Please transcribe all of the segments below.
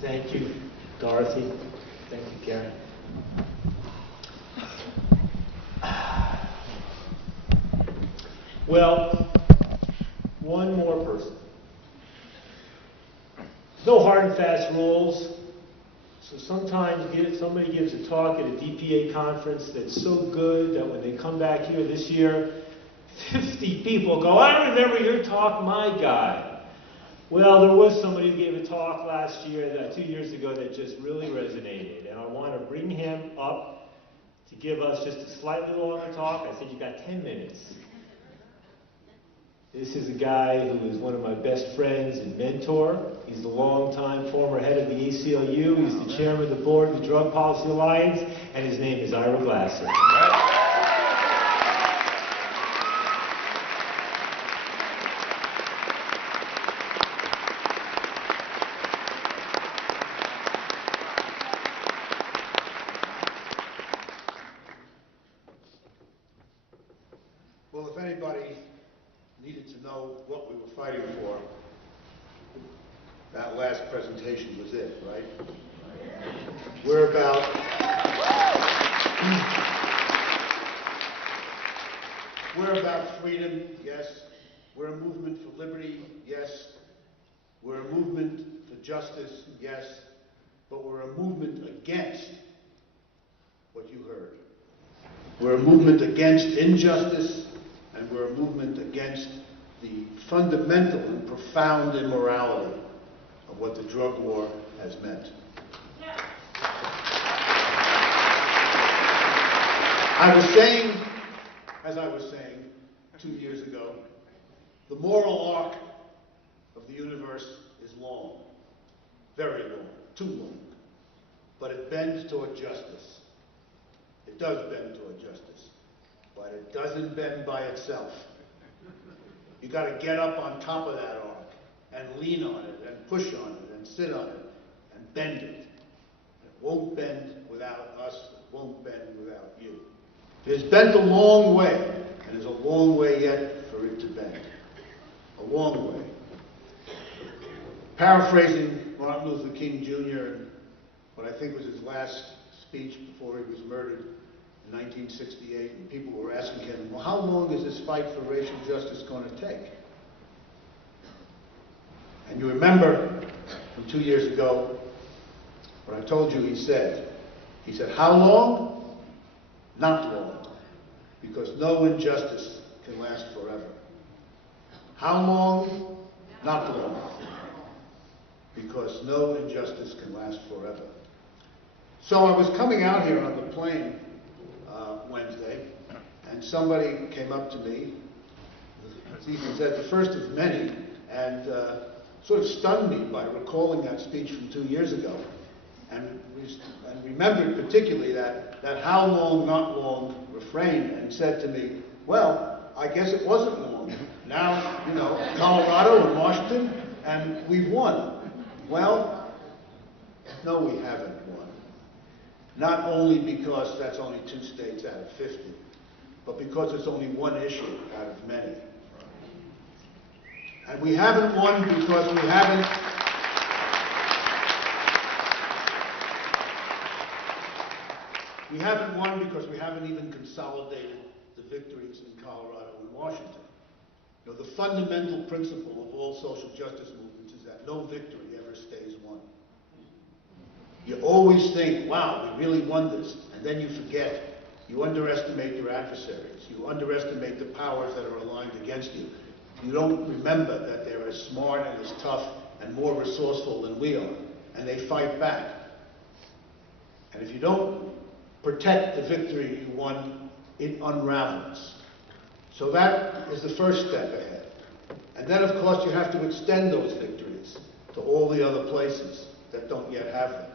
Thank you, Dorothy. Thank you, Karen. Well, one more person. No hard and fast rules. So sometimes somebody gives a talk at a DPA conference that's so good that when they come back here this year, 50 people go, I remember your talk, my guy. Well, there was somebody who gave a talk last year, 2 years ago, that just really resonated. And I want to bring him up to give us just a slightly longer talk. I said, you got 10 minutes. This is a guy who is one of my best friends and mentor. He's the longtime former head of the ACLU. He's the chairman of the board of the Drug Policy Alliance, and his name is Ira Glasser. Well, if anybody needed to know what we were fighting for, that last presentation was it, right? We're about freedom, yes. We're a movement for liberty, yes. We're a movement for justice, yes. But we're a movement against what you heard. We're a movement against injustice, and we're a movement against the fundamental and profound immorality of what the drug war has meant. I was saying, as I was saying 2 years ago, the moral arc of the universe is long, very long, too long, but it bends toward justice. It does bend toward justice, but it doesn't bend by itself. You got to get up on top of that arc and lean on it and push on it and sit on it and bend it. It won't bend without us. It won't bend without you. It has bent a long way, and there's a long way yet for it to bend. A long way. Paraphrasing Martin Luther King Jr. in what I think was his last speech before he was murdered in 1968, and people were asking him, well, how long is this fight for racial justice going to take? And you remember from 2 years ago what I told you he said. He said, how long? Not long, because no injustice can last forever. How long? Not long, because no injustice can last forever. So I was coming out here on the plane Wednesday, and somebody came up to me, he said the first of many, and sort of stunned me by recalling that speech from 2 years ago, and remembered particularly that how long, not long refrain, and said to me, well, I guess it wasn't long. Now, you know, Colorado and Washington, and we've won. Well, no, we haven't won. Not only because that's only 2 states out of 50, but because it's only one issue out of many. And we haven't won because we haven't won because we haven't even consolidated the victories in Colorado and Washington. You know, the fundamental principle of all social justice movements is that no victory ever stays won. You always think, wow, we really won this, and then you forget. You underestimate your adversaries. You underestimate the powers that are aligned against you. You don't remember that they're as smart and as tough and more resourceful than we are, and they fight back. And if you don't protect the victory you won, it unravels. So that is the first step ahead. And then, of course, you have to extend those victories to all the other places that don't yet have them.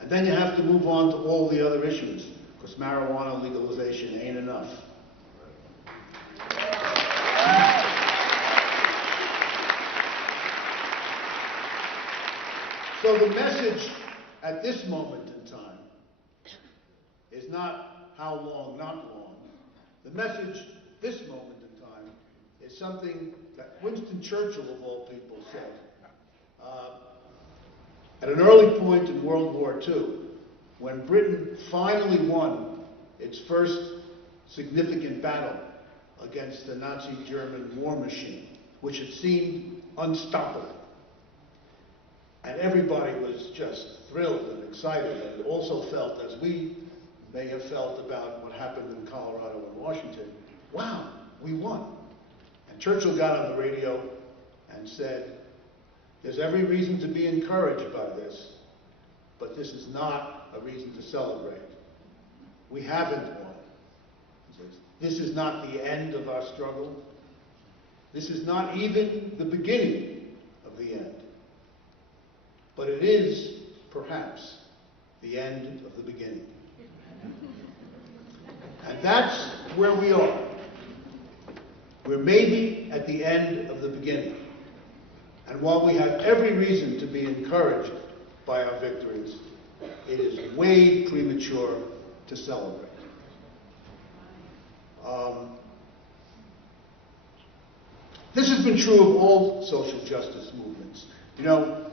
And then you have to move on to all the other issues, because marijuana legalization ain't enough. So the message at this moment in time is not how long, not long. The message this moment in time is something that Winston Churchill, of all people, said. At an early point in World War II, when Britain finally won its first significant battle against the Nazi German war machine, which had seemed unstoppable, and everybody was just thrilled and excited, and also felt, as we may have felt about what happened in Colorado and Washington, wow, we won. And Churchill got on the radio and said, there's every reason to be encouraged by this, but this is not a reason to celebrate. We haven't won. He says, this is not the end of our struggle. This is not even the beginning of the end. But it is, perhaps, the end of the beginning. And that's where we are. We're maybe at the end of the beginning. And while we have every reason to be encouraged by our victories, it is way premature to celebrate. This has been true of all social justice movements. You know,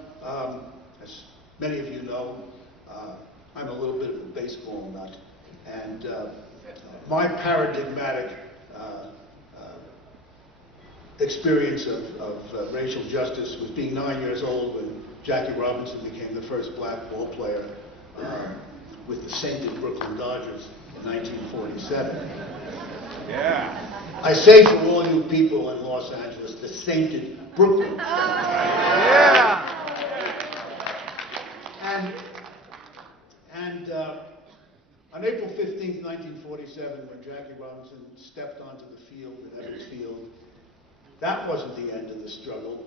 as many of you know, I'm a little bit of a baseball nut, and my paradigmatic experience of racial justice was being 9 years old when Jackie Robinson became the first black ball player with the sainted Brooklyn Dodgers in 1947. Yeah. I say for all you people in Los Angeles, the sainted Brooklyn Dodgers. Yeah. And on April 15th, 1947, when Jackie Robinson stepped onto the field in Evans Field, that wasn't the end of the struggle.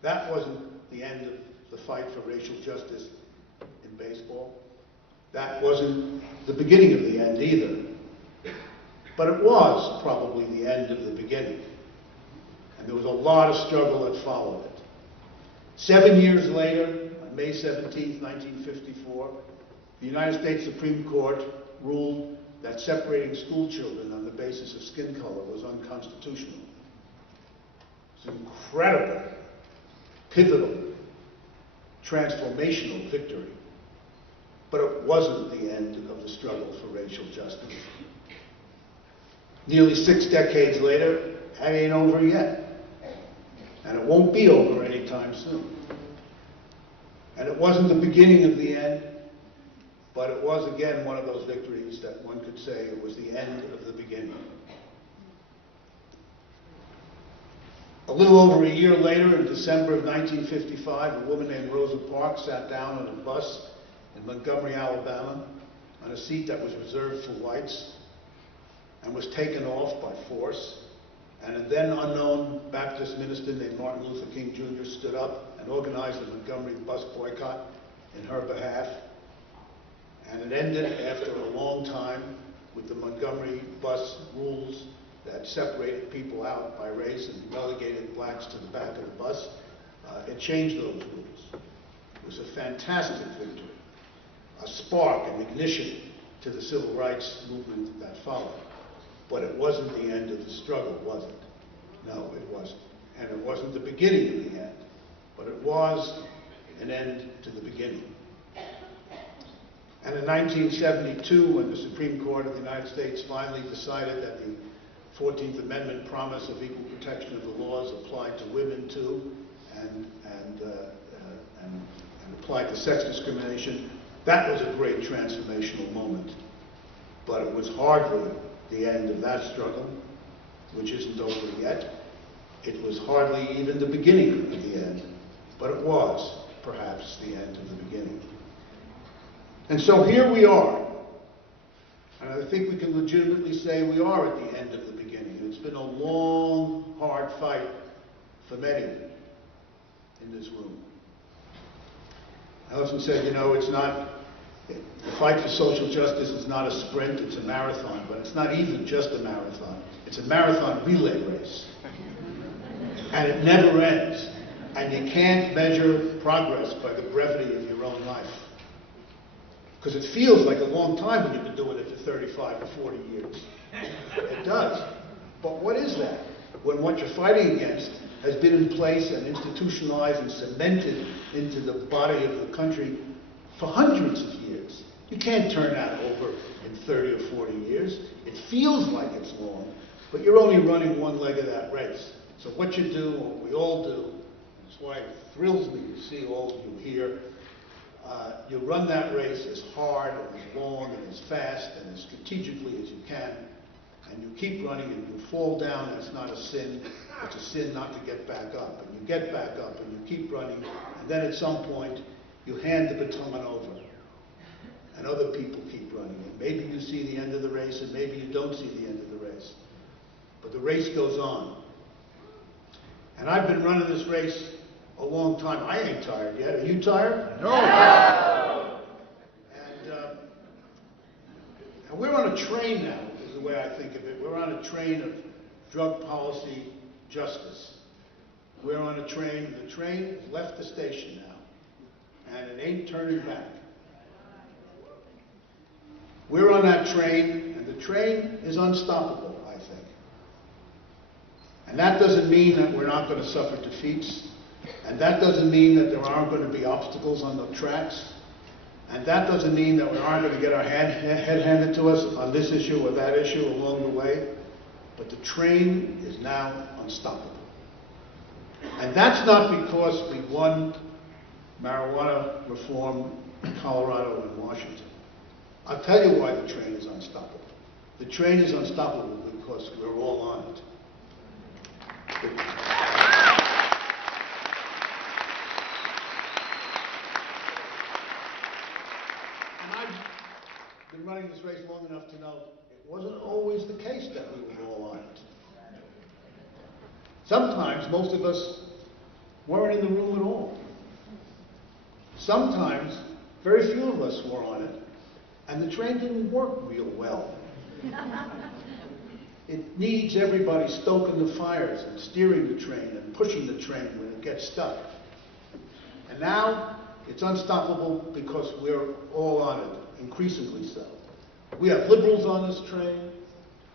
That wasn't the end of the fight for racial justice in baseball. That wasn't the beginning of the end either. But it was probably the end of the beginning. And there was a lot of struggle that followed it. 7 years later, on May 17th, 1954, the United States Supreme Court ruled that separating school children on the basis of skin color was unconstitutional. It's an incredible, pivotal, transformational victory. But it wasn't the end of the struggle for racial justice. Nearly 6 decades later, that ain't over yet. And it won't be over anytime soon. And it wasn't the beginning of the end, but it was again one of those victories that one could say it was the end of the beginning. A little over a year later, in December of 1955, a woman named Rosa Parks sat down on a bus in Montgomery, Alabama, on a seat that was reserved for whites, and was taken off by force. And a then unknown Baptist minister named Martin Luther King Jr. stood up and organized a Montgomery bus boycott in her behalf. And it ended after a long time with the Montgomery bus rules that separated people out by race and relegated blacks to the back of the bus. It changed those rules. It was a fantastic victory, a spark, an ignition to the civil rights movement that followed. But it wasn't the end of the struggle, was it? No, it wasn't. And it wasn't the beginning of the end, but it was an end to the beginning. And in 1972, when the Supreme Court of the United States finally decided that the 14th Amendment promise of equal protection of the laws applied to women too, and applied to sex discrimination, that was a great transformational moment. But it was hardly the end of that struggle, which isn't over yet. It was hardly even the beginning of the end, but it was perhaps the end of the beginning. And so here we are, and I think we can legitimately say we are at the end of the beginning. It's been a long, hard fight for many in this room. I often say, you know, it's not, the fight for social justice is not a sprint, it's a marathon, but it's not even just a marathon. It's a marathon relay race. And it never ends. And you can't measure progress by the brevity of your own life. Because it feels like a long time when you've been doing it for 35 or 40 years. It does. But what is that? When what you're fighting against has been in place and institutionalized and cemented into the body of the country for hundreds of years. You can't turn that over in 30 or 40 years. It feels like it's long, but you're only running one leg of that race. So what you do, what we all do, that's why it thrills me to see all of you here, you run that race as hard and as long and as fast and as strategically as you can, and you keep running, and you fall down, that's not a sin. It's a sin not to get back up. And you get back up and you keep running, and then at some point you hand the baton over, and other people keep running. And maybe you see the end of the race, and maybe you don't see the end of the race. But the race goes on. And I've been running this race a long time. I ain't tired yet. Are you tired? No. And we're on a train now, is the way I think of it. We're on a train of drug policy justice. We're on a train. The train has left the station now, and it ain't turning back. We're on that train, and the train is unstoppable, I think. And that doesn't mean that we're not going to suffer defeats, and that doesn't mean that there aren't going to be obstacles on the tracks, and that doesn't mean that we aren't going to get our head handed to us on this issue or that issue along the way, but the train is now unstoppable. And that's not because we won marijuana reform in Colorado and Washington. I'll tell you why the train is unstoppable. The train is unstoppable because we're all on it. And I've been running this race long enough to know it wasn't always the case that we were all on it. Sometimes most of us weren't in the room at all. Sometimes very few of us were on it, and the train didn't work real well. It needs everybody stoking the fires and steering the train and pushing the train when it gets stuck. And now it's unstoppable because we're all on it, increasingly so. We have liberals on this train.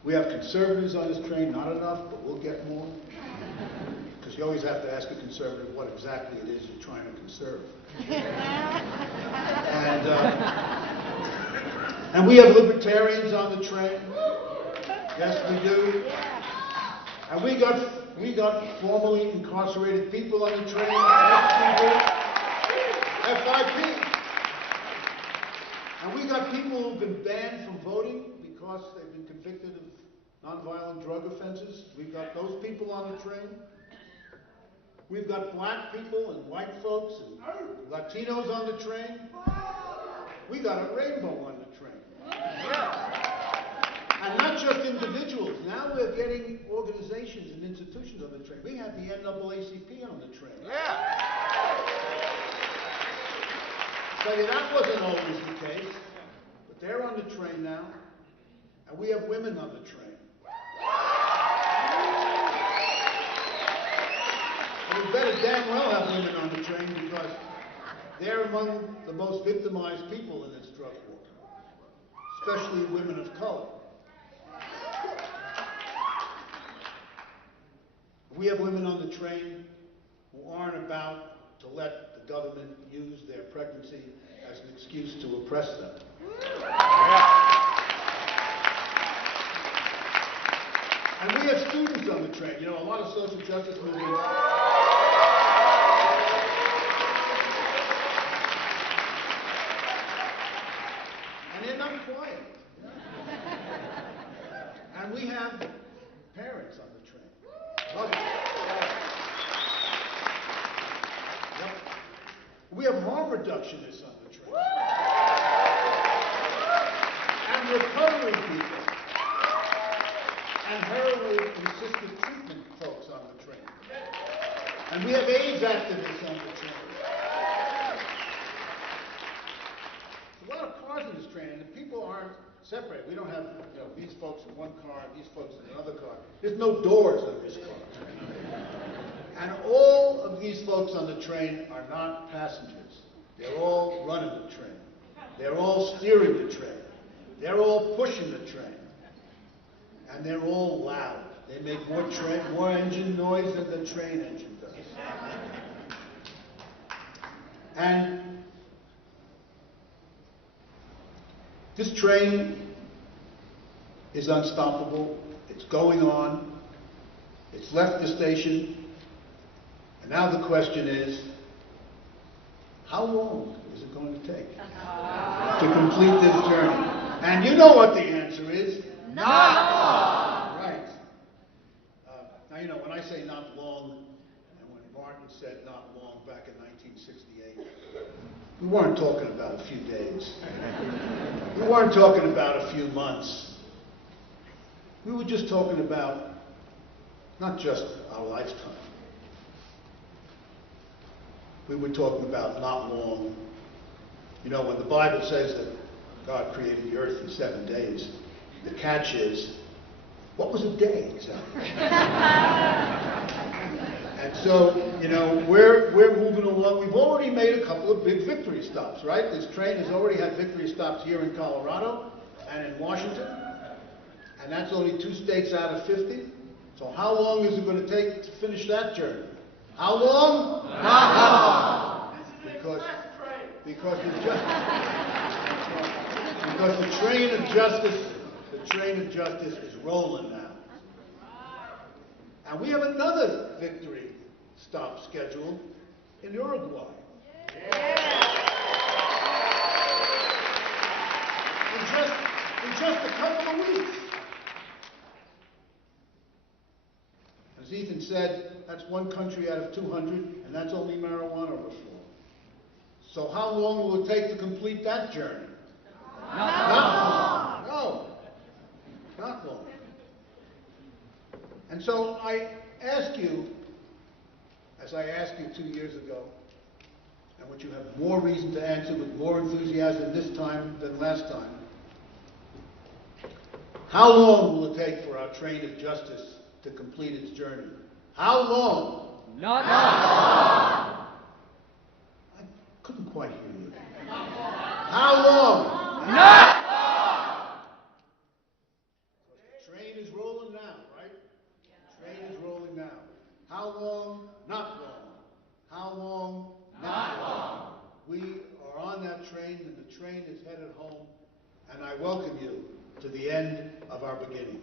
We have conservatives on this train. Not enough, but we'll get more. Because you always have to ask a conservative what exactly it is you're trying to conserve. And we have libertarians on the train. Yes, we do. And we got formerly incarcerated people on the train. Yes, we do. FIP. And we got people who've been banned from voting because they've been convicted of nonviolent drug offenses. We've got those people on the train. We've got black people and white folks and Latinos on the train. We got a rainbow on the train. And not just individuals. Now we're getting organizations and institutions on the train. We had the NAACP on the train. So that wasn't always the case. But they're on the train now. And we have women on the train. And we better damn well have women on the train because they're among the most victimized people in this drug war, especially women of color. We have women on the train who aren't about to let the government use their pregnancy as an excuse to oppress them. And we have students on the train. You know, a lot of social justice movements. And they're not quiet. And we have parents on the train. Yep. We have harm reductionists on the train. And recovery people. And heroin-assisted treatment folks on the train. And we have AIDS activists on the train. There's a lot of cars in this train, and the people aren't separated. We don't have, you know, these folks in one car and these folks in another car. There's no doors on this car. And all of these folks on the train are not passengers. They're all running the train. They're all steering the train. They're all pushing the train. And they're all loud. They make more engine noise than the train engine does. And this train is unstoppable. It's going on. It's left the station. And now the question is, how long is it going to take to complete this journey? And you know what the answer is. Not long. Right. Now, you know, when I say not long, and when Martin said not long back in 1968, we weren't talking about a few days. We weren't talking about a few months. We were just talking about not just our lifetime. We were talking about not long. You know, when the Bible says that God created the earth in 7 days, the catch is, what was a day exactly? And so, you know, we're moving along. We've already made a couple of big victory stops, right? This train has already had victory stops here in Colorado and in Washington. And that's only 2 states out of 50. So how long is it going to take to finish that journey? How long? Not long. Because the train of justice is rolling now. And we have another victory stop scheduled in Uruguay. In just a couple of weeks. As Ethan said, that's 1 country out of 200, and that's only marijuana reform. So how long will it take to complete that journey? Not long. No, not long. And so I ask you, as I asked you 2 years ago, and which you have more reason to answer with more enthusiasm this time than last time, how long will it take for our train of justice to complete its journey? How long? Not long. I couldn't quite hear you. How long? Not long. The train is rolling now, right? The train is rolling now. How long? Not long. How long? Not long. We are on that train, and the train is headed home, and I welcome you to the end of our beginning.